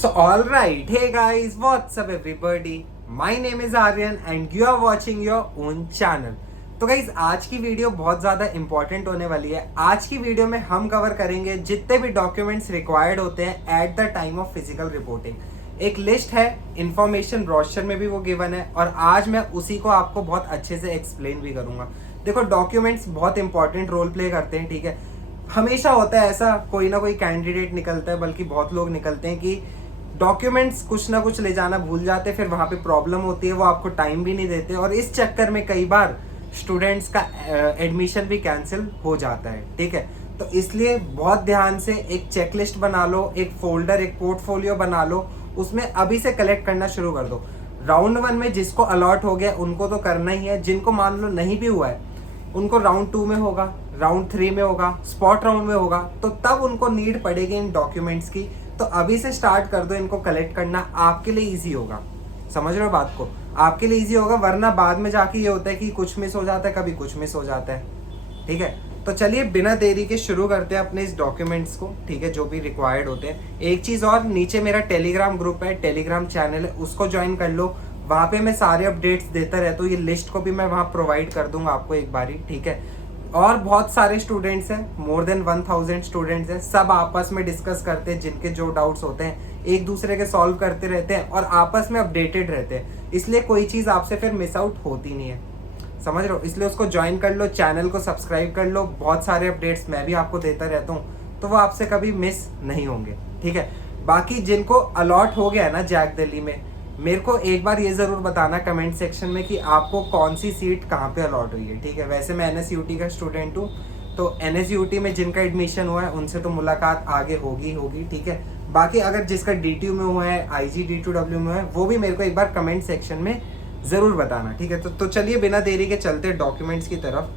So alright, hey guys, what's up everybody? My name is Aryan and you are watching your own channel. तो guys आज की video बहुत ज़्यादा important होने वाली है। आज की वीडियो में हम कवर करेंगे जितने भी डॉक्यूमेंट्स रिक्वायर्ड होते हैं at the time of physical reporting. एक लिस्ट है, इंफॉर्मेशन ब्रोशर में भी वो गिवन है और आज मैं उसी को आपको बहुत अच्छे से एक्सप्लेन भी करूंगा। देखो, डॉक्यूमेंट्स बहुत इंपॉर्टेंट रोल प्ले करते हैं, ठीक है। हमेशा होता है ऐसा, कोई ना कोई कैंडिडेट निकलता है, बल्कि बहुत लोग निकलते हैं कि डॉक्यूमेंट्स कुछ ना कुछ ले जाना भूल जाते, फिर वहाँ पे प्रॉब्लम होती है, वो आपको टाइम भी नहीं देते और इस चक्कर में कई बार स्टूडेंट्स का एडमिशन भी कैंसिल हो जाता है, ठीक है। तो इसलिए बहुत ध्यान से एक चेकलिस्ट बना लो, एक फोल्डर, एक पोर्टफोलियो बना लो, उसमें अभी से कलेक्ट करना शुरू कर दो। राउंड 1 में जिसको अलॉट हो गया उनको तो करना ही है, जिनको मान लो नहीं भी हुआ है उनको राउंड 2 में होगा, राउंड 3 में होगा, स्पॉट राउंड में होगा, तो तब उनको नीड पड़ेगी इन डॉक्यूमेंट्स की। तो अभी से स्टार्ट कर दो इनको कलेक्ट करना, आपके लिए इजी होगा। समझ रहे हो बात को? आपके लिए इजी होगा, वरना बाद में जाके ये होता है कि कुछ मिस हो जाता है, कभी कुछ मिस हो जाता है, ठीक है। तो चलिए बिना देरी के शुरू करते हैं अपने इस डॉक्यूमेंट्स को, ठीक है, जो भी रिक्वायर्ड होते हैं। एक चीज़ और, नीचे मेरा टेलीग्राम ग्रुप है, टेलीग्राम चैनल है, उसको ज्वाइन कर लो। वहाँ पे मैं सारे अपडेट्स देता रहता हूँ। ये लिस्ट को भी मैं वहाँ प्रोवाइड कर दूंगा आपको एक बारी, ठीक है। और बहुत सारे स्टूडेंट्स हैं, मोर देन 1000 स्टूडेंट्स हैं, सब आपस में डिस्कस करते हैं, जिनके जो डाउट्स होते हैं एक दूसरे के सॉल्व करते रहते हैं और आपस में अपडेटेड रहते हैं। इसलिए कोई चीज़ आपसे फिर मिस आउट होती नहीं है, समझ रहे हो। इसलिए उसको ज्वाइन कर लो, चैनल को सब्सक्राइब कर लो। बहुत सारे अपडेट्स मैं भी आपको देता रहता हूँ, तो वो आपसे कभी मिस नहीं होंगे, ठीक है। बाकी जिनको अलॉट हो गया है ना जैक दिल्ली में, मेरे को एक बार ये ज़रूर बताना कमेंट सेक्शन में कि आपको कौन सी सीट कहाँ पे अलॉट हुई है, ठीक है। वैसे मैं NSUT का स्टूडेंट हूँ, तो NSUT में जिनका एडमिशन हुआ है उनसे तो मुलाकात आगे होगी, ठीक है। बाकी अगर जिसका DTU में हुआ है, IG D2W में है, वो भी मेरे को एक बार कमेंट सेक्शन में ज़रूर बताना, ठीक है। तो चलिए बिना देरी के चलते डॉक्यूमेंट्स की तरफ।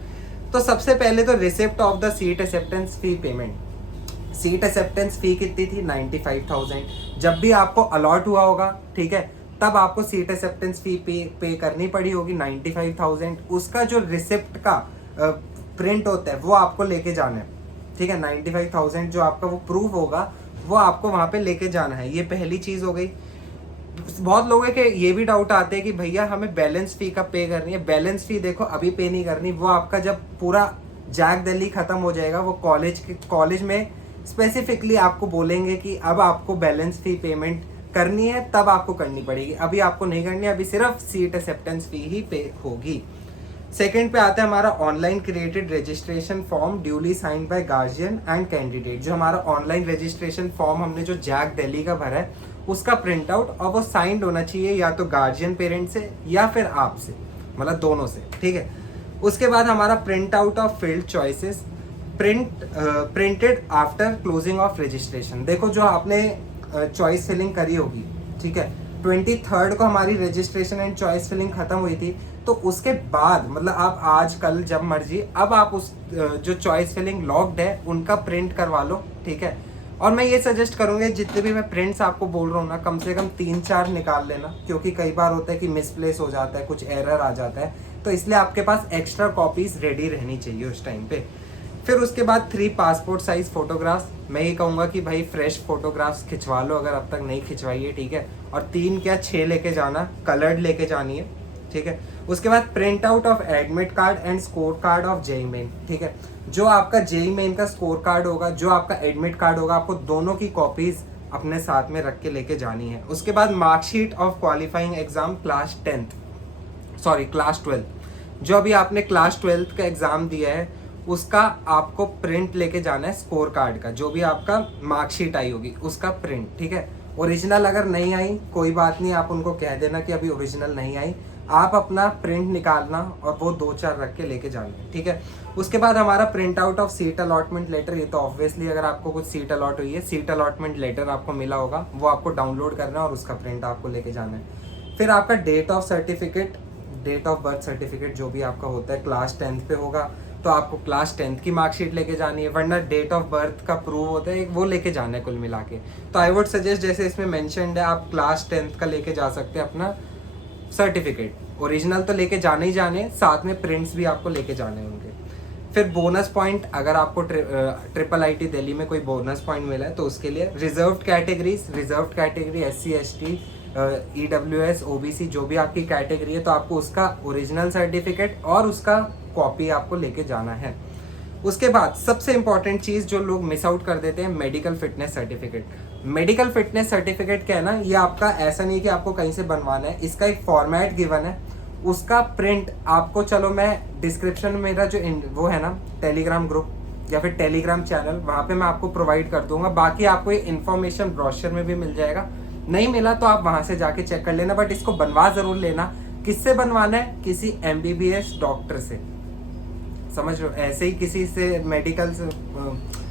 तो सबसे पहले तो receipt of the seat acceptance fee payment. Seat acceptance fee कितनी थी? 95,000। जब भी आपको अलॉट हुआ होगा, ठीक है, तब आपको सीट एक्सेप्टेंस फी पे करनी पड़ी होगी 95,000। उसका जो रिसिप्ट का प्रिंट होता है वो आपको लेके जाना है, ठीक है। 95,000 जो आपका वो प्रूफ होगा वो आपको वहाँ पे लेके जाना है। ये पहली चीज़ हो गई। बहुत लोगों के ये भी डाउट आते हैं कि भैया हमें बैलेंस फी कब पे करनी है। बैलेंस फी देखो अभी पे नहीं करनी, वो आपका जब पूरा जैक दिल्ली ख़त्म हो जाएगा, वो कॉलेज में स्पेसिफिकली आपको बोलेंगे कि अब आपको बैलेंस फी पेमेंट करनी है, तब आपको करनी पड़ेगी। अभी आपको नहीं करनी है, अभी सिर्फ सीट एक्सेप्टेंस फी ही पे होगी। सेकंड पे आता है हमारा online created registration form duly signed by guardian and candidate. जो हमारा ऑनलाइन रजिस्ट्रेशन फॉर्म हमने जो जैक दिल्ली का भरा है उसका प्रिंट आउट, और वो साइंड होना चाहिए या तो गार्जियन पेरेंट से या फिर आपसे, मतलब दोनों से, ठीक है। उसके बाद हमारा print out of field choices printed after closing of registration. देखो जो आपने चॉइस फिलिंग करी होगी, ठीक है, 23rd को हमारी रजिस्ट्रेशन एंड चॉइस फिलिंग खत्म हुई थी, तो उसके बाद मतलब आप आज कल जब मर्जी अब आप उस जो चॉइस फिलिंग लॉक्ड है उनका प्रिंट करवा लो, ठीक है। और मैं ये सजेस्ट करूँगा जितने भी मैं प्रिंट्स आपको बोल रहा हूँ ना, कम से कम 3-4 निकाल लेना, क्योंकि कई बार होता है कि मिसप्लेस हो जाता है, कुछ एरर आ जाता है, तो इसलिए आपके पास एक्स्ट्रा कॉपीज रेडी रहनी चाहिए उस टाइम पे। फिर उसके बाद 3 पासपोर्ट साइज फोटोग्राफ्स। मैं ये कहूँगा कि भाई फ्रेश फोटोग्राफ्स खिंचवा लो अगर अब तक नहीं खिंचवाई है, ठीक है। और 3 क्या 6 लेके जाना, कलर्ड लेके जानी है, ठीक है। उसके बाद print out of admit card and score card of JEE main, ठीक है। जो आपका JEE मेन का स्कोर कार्ड होगा, जो आपका एडमिट कार्ड होगा, आपको दोनों की कॉपीज अपने साथ में रख के लेके जानी है। उसके बाद marksheet of qualifying exam class 12। जो अभी आपने क्लास 12 का एग्जाम दिया है उसका आपको प्रिंट लेके जाना है, स्कोर कार्ड का, जो भी आपका मार्कशीट आई होगी उसका प्रिंट, ठीक है। ओरिजिनल अगर नहीं आई कोई बात नहीं, आप उनको कह देना कि अभी ओरिजिनल नहीं आई, आप अपना प्रिंट निकालना और वो 2-4 रख के लेके जाना, ठीक है। उसके बाद हमारा print out of seat allotment letter. ये तो ऑब्वियसली अगर आपको कुछ सीट अलॉट हुई है, सीट अलॉटमेंट लेटर आपको मिला होगा, वो आपको डाउनलोड करना है और उसका प्रिंट आपको लेके जाना है। फिर आपका डेट ऑफ बर्थ सर्टिफिकेट जो भी आपका होता है, क्लास 10th पे होगा तो आपको क्लास 10th की मार्कशीट लेके जानी है, वरना डेट ऑफ बर्थ का प्रूव होता है वो लेके जाना है कुल मिला के। तो आई वुड सजेस्ट, जैसे इसमें मेंशन्ड है, आप क्लास 10th का लेके जा सकते हैं अपना सर्टिफिकेट। ओरिजिनल तो लेके जाने ही जाने, साथ में प्रिंट्स भी आपको लेके जाने होंगे। फिर बोनस पॉइंट, अगर आपको ट्रिपल आईटी दिल्ली में कोई बोनस पॉइंट मिला है तो उसके लिए reserved category SC ST EWS OBC जो भी आपकी कैटेगरी है, तो आपको उसका ओरिजिनल सर्टिफिकेट और उसका कॉपी आपको लेके जाना है। उसके बाद सबसे इंपॉर्टेंट चीज़ जो लोग मिस आउट कर देते हैं, medical fitness certificate. Medical fitness certificate क्या है ना, ये आपका ऐसा नहीं है कि आपको कहीं से बनवाना है, इसका एक फॉर्मेट गिवन है, उसका प्रिंट आपको, चलो मैं डिस्क्रिप्शन में मेरा जो वो है ना टेलीग्राम ग्रुप या फिर टेलीग्राम चैनल, वहाँ पे मैं आपको प्रोवाइड कर दूंगा। बाकी आपको ये इन्फॉर्मेशन ब्रोशर में भी मिल जाएगा, नहीं मिला तो आप वहाँ से जाके चेक कर लेना, बट इसको बनवा ज़रूर लेना। किससे बनवाना है? किसी MBBS डॉक्टर से, समझ लो, ऐसे ही किसी से मेडिकल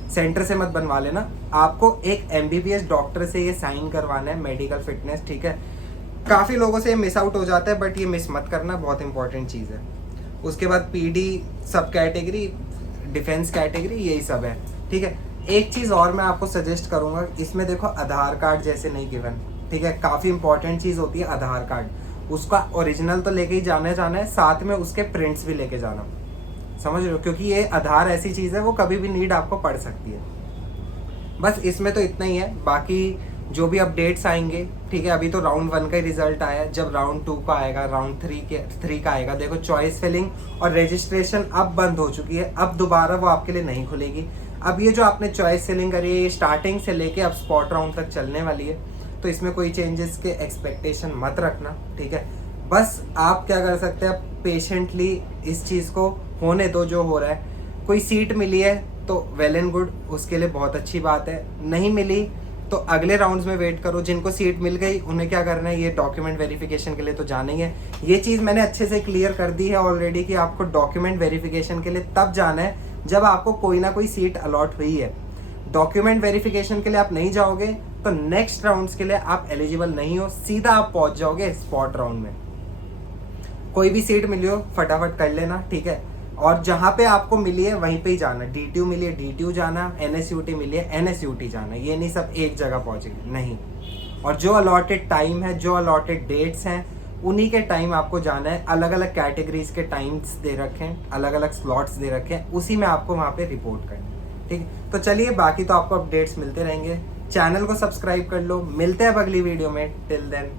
सेंटर से मत बनवा लेना, आपको एक MBBS डॉक्टर से ये साइन करवाना है, मेडिकल फिटनेस, ठीक है। काफ़ी लोगों से ये मिस आउट हो जाता है, बट ये मिस मत करना, बहुत इंपॉर्टेंट चीज़ है। उसके बाद PD सब कैटेगरी, डिफेंस कैटेगरी, यही सब है, ठीक है। एक चीज़ और मैं आपको सजेस्ट करूँगा, इसमें देखो आधार कार्ड जैसे नहीं गिवन, ठीक है। काफ़ी इंपॉर्टेंट चीज़ होती है आधार कार्ड, उसका ओरिजिनल तो लेके ही जाना है, साथ में उसके प्रिंट्स भी लेके जाना, समझ रहे हो, क्योंकि ये आधार ऐसी चीज़ है वो कभी भी नीड आपको पड़ सकती है। बस इसमें तो इतना ही है, बाकी जो भी अपडेट्स आएंगे, ठीक है। अभी तो राउंड 1 का ही रिजल्ट आया है, जब राउंड 2 का आएगा, राउंड 3 का आएगा, देखो चॉइस फिलिंग और रजिस्ट्रेशन अब बंद हो चुकी है, अब दोबारा वो आपके लिए नहीं खुलेगी। अब ये जो आपने चॉइस फिलिंग करी है, ये स्टार्टिंग से लेके अब स्पॉट राउंड तक चलने वाली है, तो इसमें कोई चेंजेस के एक्सपेक्टेशन मत रखना, ठीक है। बस आप क्या कर सकते हैं, पेशेंटली इस चीज़ को होने दो जो हो रहा है। कोई सीट मिली है तो वेल एंड गुड, उसके लिए बहुत अच्छी बात है, नहीं मिली तो अगले राउंड्स में वेट करो। जिनको सीट मिल गई उन्हें क्या करना है, ये डॉक्यूमेंट वेरिफिकेशन के लिए तो जाना ही है। ये चीज़ मैंने अच्छे से क्लियर कर दी है ऑलरेडी कि आपको डॉक्यूमेंट वेरिफिकेशन के लिए तब जाना है जब आपको कोई ना कोई सीट अलॉट हुई है। डॉक्यूमेंट वेरिफिकेशन के लिए आप नहीं जाओगे तो नेक्स्ट राउंड्स के लिए आप एलिजिबल नहीं हो, सीधा आप पहुंच जाओगे स्पॉट राउंड में। कोई भी सीट मिली हो फटाफट कर लेना, ठीक है। और जहाँ पे आपको मिली है वहीं पे ही जाना, DTU मिली है DTU जाना, NSUT मिली है NSUT जाना, ये नहीं सब एक जगह पहुँचेगी, नहीं। और जो अलॉटेड टाइम है, जो अलॉटेड डेट्स हैं, उन्हीं के टाइम आपको जाना है। अलग अलग कैटेगरीज के टाइम्स दे रखे हैं, अलग अलग स्लॉट्स दे रखे हैं, उसी में आपको वहाँ पे रिपोर्ट करना है, ठीक है। तो चलिए, बाकी तो आपको अपडेट्स मिलते रहेंगे, चैनल को सब्सक्राइब कर लो, मिलते हैं अब अगली वीडियो में। Till then